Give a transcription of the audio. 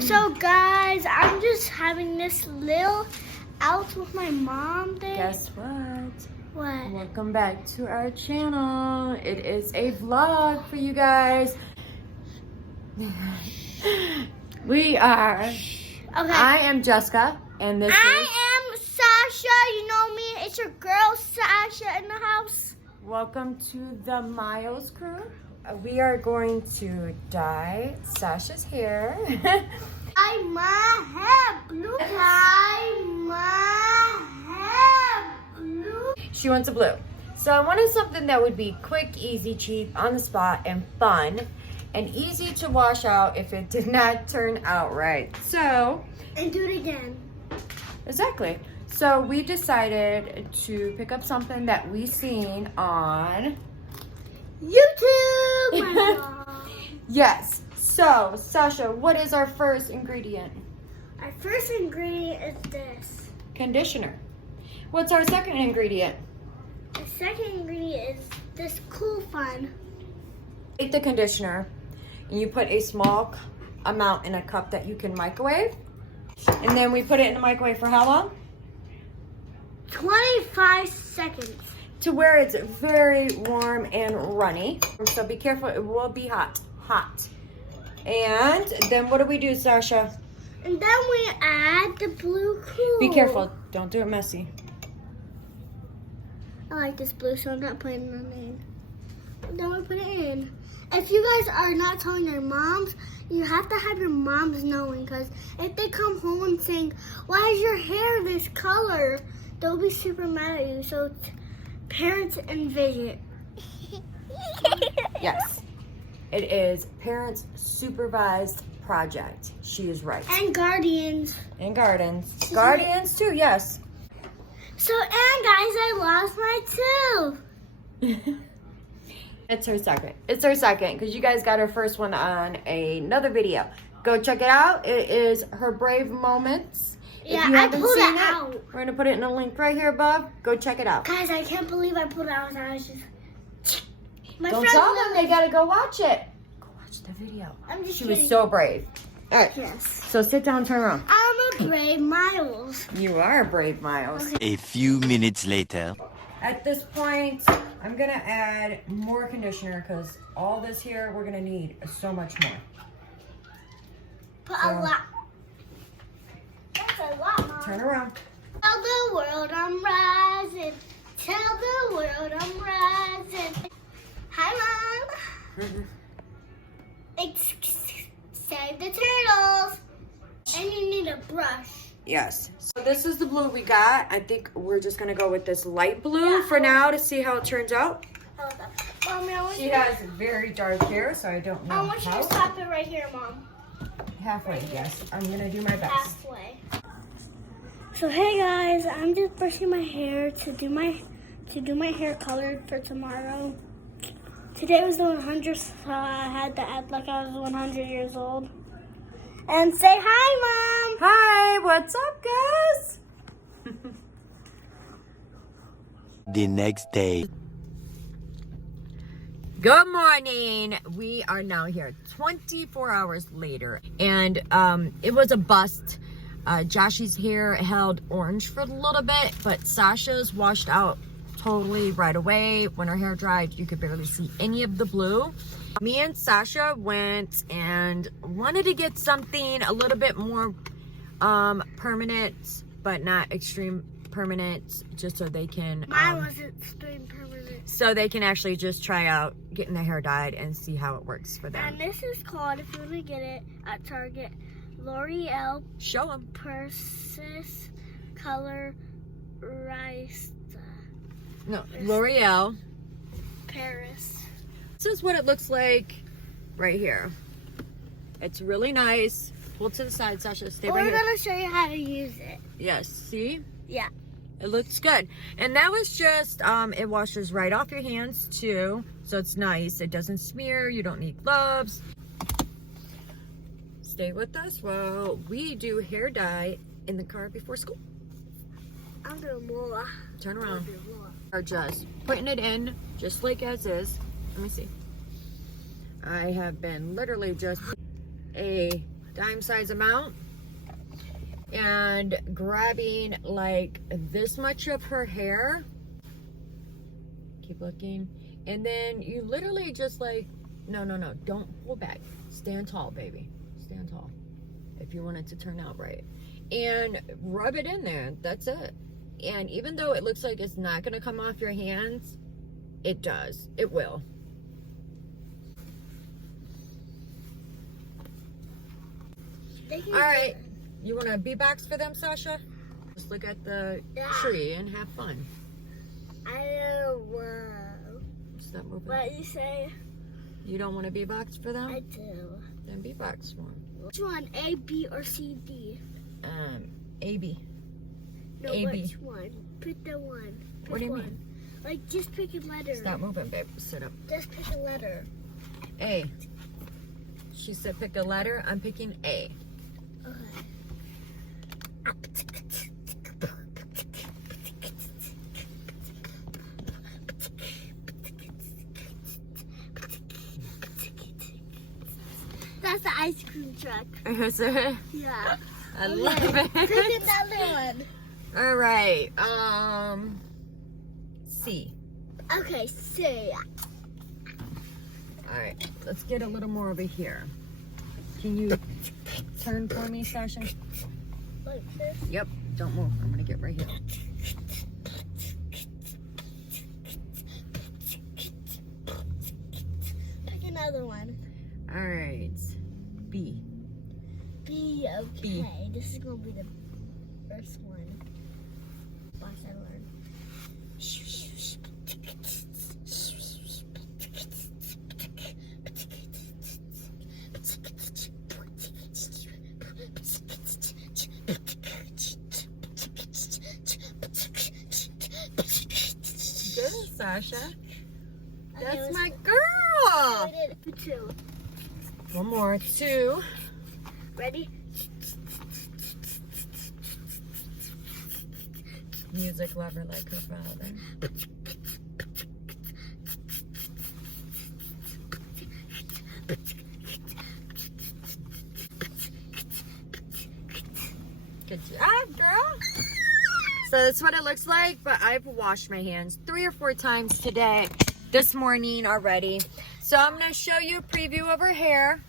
So guys, I'm just having this little out with my mom there. Guess what? What? Welcome back to our channel. It is a vlog for you guys. We are. Okay. I am Jessica, and this is. I am Sasha. You know me. It's your girl Sasha in the house. Welcome to the Miles crew. We are going to dye Sasha's hair. Dye my hair blue. Dye my hair blue. She wants a blue. So I wanted something that would be quick, easy, cheap, on the spot, and fun, and easy to wash out if it did not turn out right. So. And do it again. Exactly. So we decided to pick up something that we seen on YouTube. Yes. So, Sasha, what is our first ingredient? Our first ingredient is this. Conditioner. What's our second ingredient? The second ingredient is this cool fun. Take the conditioner and you put a small amount in a cup that you can microwave. And then we put it in the microwave for how long? 25 seconds. To where it's very warm and runny. So be careful, it will be hot. And then what do we do, Sasha? And then we add the blue cool. Be careful, don't do it messy. I like this blue, so I'm not putting it in. And then we put it in. If you guys are not telling your moms, you have to have your moms knowing, because if they come home and saying, why is your hair this color? They'll be super mad at you. So parents envision. Yes. It is parents supervised project. She is right. And guardians. And gardens. Guardians too, yes. So, and guys, I lost my tooth. It's her second. It's her second because you guys got her first one on another video. Go check it out. It is her brave moments. Yeah, if you haven't pulled seen it out. We're going to put it in a link right here above. Go check it out. Guys, I can't believe I pulled it out. I was just... My Don't friend tell them Lily- they got to go watch it. Go watch the video. I'm just She kidding. was so brave. All right. Yes. So sit down, turn around. I'm a brave Miles. You are a brave, Miles. A few minutes later. At this point, I'm going to add more conditioner because all this here, we're going to need so much more. Put a lot. That's a lot, Mom. Turn around. Tell the world I'm rising. Tell the world I'm rising. Hi, Mom. Save the turtles. And you need a brush. Yes. So this is the blue we got. I think we're just going to go with this light blue for now to see how it turns out. Hold up. Mommy, I want She you has very dark hair, so I don't know I want you how. to stop it right here, Mom. Halfway, yes. I'm going to do my best. Halfway. So hey guys, I'm just brushing my hair to do my hair colored for tomorrow. Today was the 100th, so I had to act like I was 100 years old. And say hi, Mom. Hi, what's up, guys? The next day. Good morning. We are now here 24 hours later, and it was a bust. Joshy's hair held orange for a little bit, but Sasha's washed out totally right away. When her hair dried, you could barely see any of the blue. Me and Sasha went and wanted to get something a little bit more permanent, but not extreme permanent, just so they can Mine wasn't extreme permanent. so they can actually just try out getting their hair dyed and see how it works for them. And this is called, if you want to get it at Target, L'Oreal Show them. Persis Color Rice No, L'Oreal. Paris. This is what it looks like right here. It's really nice. Pull to the side, Sasha. Stay right We're here. going to show you how to use it. Yes, see? Yeah. It looks good. And that was just, it washes right off your hands too. So it's nice. It doesn't smear. You don't need gloves. Stay with us while we do hair dye in the car before school. I'm doing more. Turn around. Or just putting it in just like as is. Let me see. I have been literally just a dime size amount and grabbing like this much of her hair. Keep looking. And then you literally just like, no, don't pull back. Stand tall, baby. Stand tall. If you want it to turn out right. And rub it in there. That's it. And even though it looks like it's not going to come off your hands, it does. It will. All right. You want a B-box for them, Sasha? Just look at the tree and have fun. I don't want. Stop moving. What you say? You don't want a B-box for them? I do. Then B-box for them. Which one? A, B, or C, D? A-B. No, A-B. which one? Pick the one. Pick What do you one. mean? Like, just pick a letter. Stop moving, babe. Sit up. Just pick a letter. A. She said pick a letter. I'm picking A. Okay. That's the ice cream truck. Is it? Yeah. I love it. Pick another one. All right. C. Okay, see. All right. Let's get a little more over here. Can you turn for me, Sasha? Like this. Yep. Don't move. I'm gonna get right here. Pick another one. All right. B. B, okay. B. This is gonna be the first one. Watch I learn. Good, Sasha. That's Okay, my girl. I did two. One more. 2. Ready? Music lover like her father. Good job, girl. So that's what it looks like, but I've washed my hands 3 or 4 times today, this morning already. So I'm going to show you a preview of her hair.